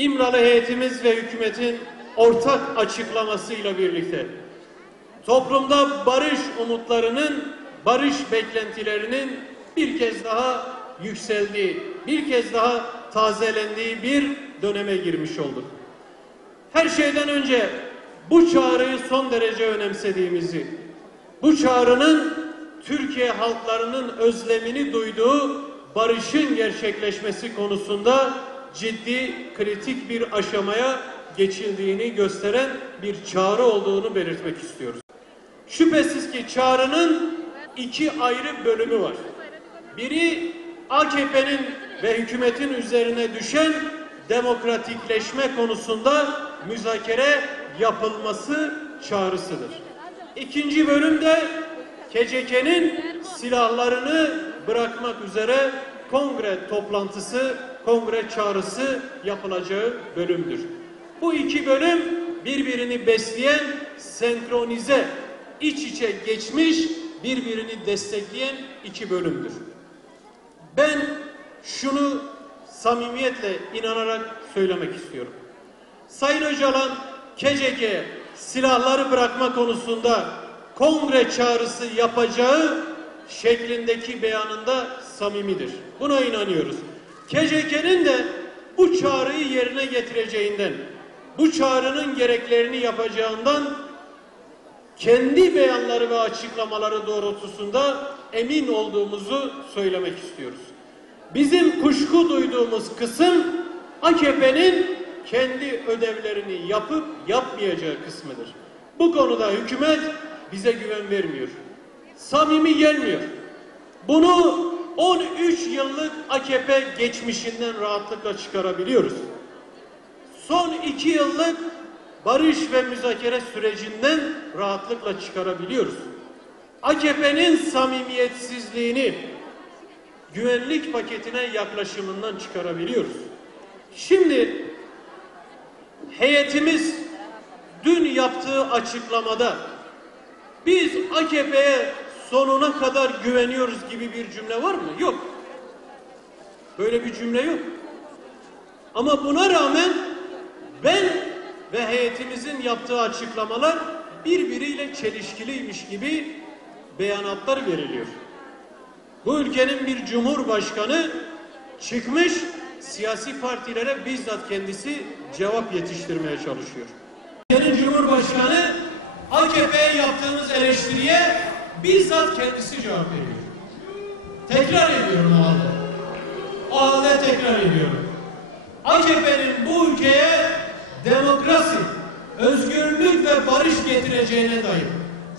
İmralı heyetimiz ve hükümetin ortak açıklamasıyla birlikte toplumda barış umutlarının, barış beklentilerinin bir kez daha yükseldiği, bir kez daha tazelendiği bir döneme girmiş olduk. Her şeyden önce bu çağrıyı son derece önemsediğimizi, bu çağrının Türkiye halklarının özlemini duyduğu barışın gerçekleşmesi konusunda ciddi, kritik bir aşamaya geçildiğini gösteren bir çağrı olduğunu belirtmek istiyoruz. Şüphesiz ki çağrının iki ayrı bölümü var. Biri AKP'nin ve hükümetin üzerine düşen demokratikleşme konusunda müzakere yapılması çağrısıdır. İkinci bölüm de KCK'nin silahlarını bırakmak üzere kongre toplantısı, kongre çağrısı yapılacağı bölümdür. Bu iki bölüm birbirini besleyen, senkronize, iç içe geçmiş, birbirini destekleyen iki bölümdür. Ben şunu samimiyetle inanarak söylemek istiyorum. Sayın Öcalan, KCK silahları bırakma konusunda kongre çağrısı yapacağı şeklindeki beyanında samimidir. Buna inanıyoruz. KCK'nin de bu çağrıyı yerine getireceğinden, bu çağrının gereklerini yapacağından kendi beyanları ve açıklamaları doğrultusunda emin olduğumuzu söylemek istiyoruz. Bizim kuşku duyduğumuz kısım AKP'nin kendi ödevlerini yapıp yapmayacağı kısmıdır. Bu konuda hükümet bize güven vermiyor. Samimi gelmiyor. Bunu 13 yıllık AKP geçmişinden rahatlıkla çıkarabiliyoruz. Son iki yıllık barış ve müzakere sürecinden rahatlıkla çıkarabiliyoruz. AKP'nin samimiyetsizliğini güvenlik paketine yaklaşımından çıkarabiliyoruz. Şimdi heyetimiz dün yaptığı açıklamada biz AKP'ye sonuna kadar güveniyoruz gibi bir cümle var mı? Yok. Böyle bir cümle yok. Ama buna rağmen ben ve heyetimizin yaptığı açıklamalar birbiriyle çelişkiliymiş gibi beyanatlar veriliyor. Bu ülkenin bir cumhurbaşkanı çıkmış siyasi partilere bizzat kendisi cevap yetiştirmeye çalışıyor. Ülkenin cumhurbaşkanı AKP'ye yaptığımız eleştiriye bizzat kendisi cevap veriyor. Tekrar ediyorum o halde. O halde tekrar ediyorum. AKP'nin bu ülkeye demokrasi, özgürlük ve barış getireceğine dair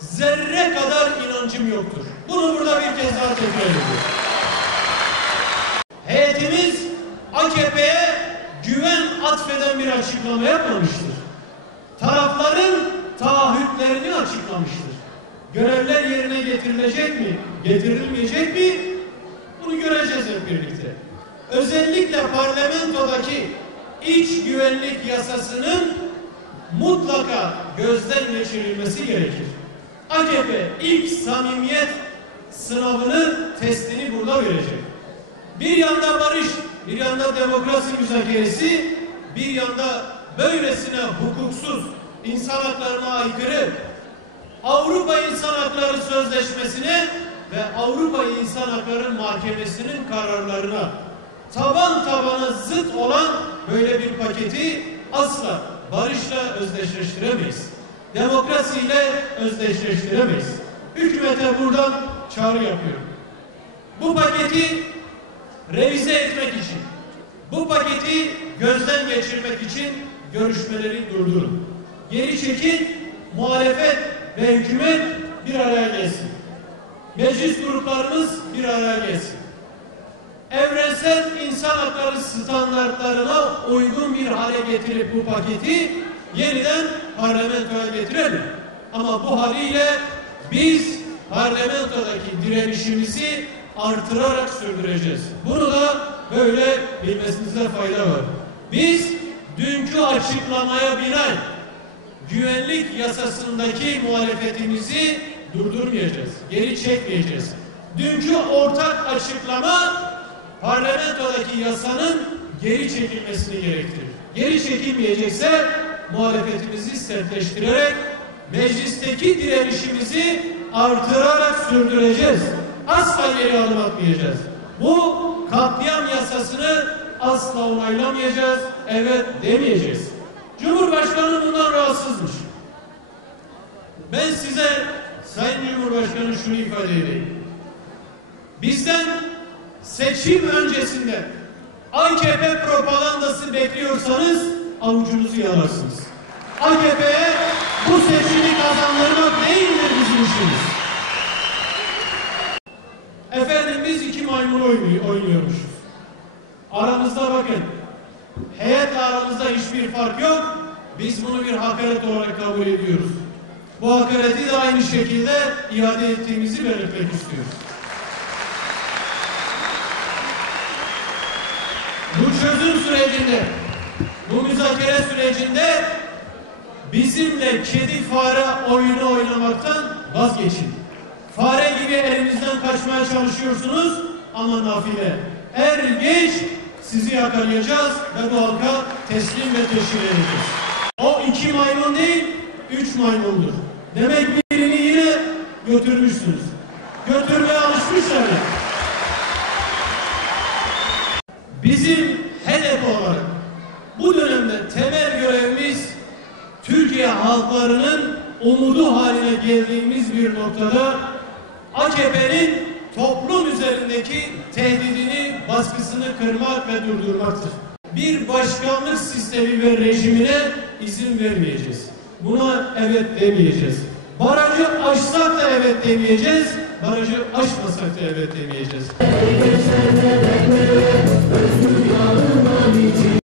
zerre kadar inancım yoktur. Bunu burada bir kez daha tekrar ediyorum. Heyetimiz AKP'ye güven atfeden bir açıklama yapmamıştır. Tarafların taahhütlerini açıklamıştır. Görevler yerine getirilecek mi, getirilmeyecek mi? Bunu göreceğiz hep birlikte. Özellikle parlamentodaki iç güvenlik yasasının mutlaka gözden geçirilmesi gerekir. AKP ilk samimiyet sınavını, testini burada verecek. Bir yanda barış, bir yanda demokrasi müzakeresi, bir yanda böylesine hukuksuz, insan haklarına aykırı, Avrupa İnsan Hakları Sözleşmesi'ne ve Avrupa İnsan Hakları Mahkemesi'nin kararlarına taban tabana zıt olan böyle bir paketi asla barışla özdeşleştiremeyiz. Demokrasiyle özdeşleştiremeyiz. Hükümete buradan çağrı yapıyorum. Bu paketi revize etmek için, bu paketi gözden geçirmek için görüşmeleri durdurun. Geri çekin, muhalefet ve hükümet bir araya gelsin. Meclis gruplarımız bir araya gelsin. Evrensel insan hakları standartlarına uygun bir hale getirip bu paketi yeniden parlamentoya getirelim. Ama bu haliyle biz parlamentodaki direnişimizi artırarak sürdüreceğiz. Bunu da böyle bilmesinizde fayda var. Biz dünkü açıklamaya binaen güvenlik yasasındaki muhalefetimizi durdurmayacağız, geri çekmeyeceğiz. Dünkü ortak açıklama parlamentodaki yasanın geri çekilmesini gerektirir. Geri çekilmeyecekse muhalefetimizi sertleştirerek meclisteki direnişimizi artırarak sürdüreceğiz. Asla geri adım atmayacağız. Bu katliam yasasını asla onaylamayacağız, evet demeyeceğiz. Cumhurbaşkanı bundan rahatsızmış. Ben size Sayın Cumhurbaşkanı şunu ifade edeyim. Bizden seçim öncesinde AKP propagandası bekliyorsanız avucunuzu yalarsınız. AKP'ye bu seçimi kazandırmak değildir bizim işimiz. Efendim biz iki maymun oynuyor, oynuyormuşuz. Aramızda bakın. Heyetle aramızda hiçbir fark yok. Biz bunu bir hakaret olarak kabul ediyoruz. Bu hakareti de aynı şekilde iade ettiğimizi belirtmek istiyoruz. Bu çözüm sürecinde, bu müzakere sürecinde bizimle kedi fare oyunu oynamaktan vazgeçin. Fare gibi elimizden kaçmaya çalışıyorsunuz ama nafile. Er geç sizi yakalayacağız ve bu halka teslim ve teşhir edeceğiz. O iki maymun değil, üç maymundur. Demek birini yine götürmüşsünüz. Götürmeye alışmışlar. Bizim hedef olarak bu dönemde temel görevimiz Türkiye halklarının umudu haline geldiğimiz bir noktada AKP'nin toplum üzerindeki tehdidini, baskısını kırmak ve durdurmaktır. Bir başkanlık sistemi ve rejimine izin vermeyeceğiz. Buna evet demeyeceğiz. Barajı aşsak da evet demeyeceğiz. Barajı aşmasak da evet demeyeceğiz.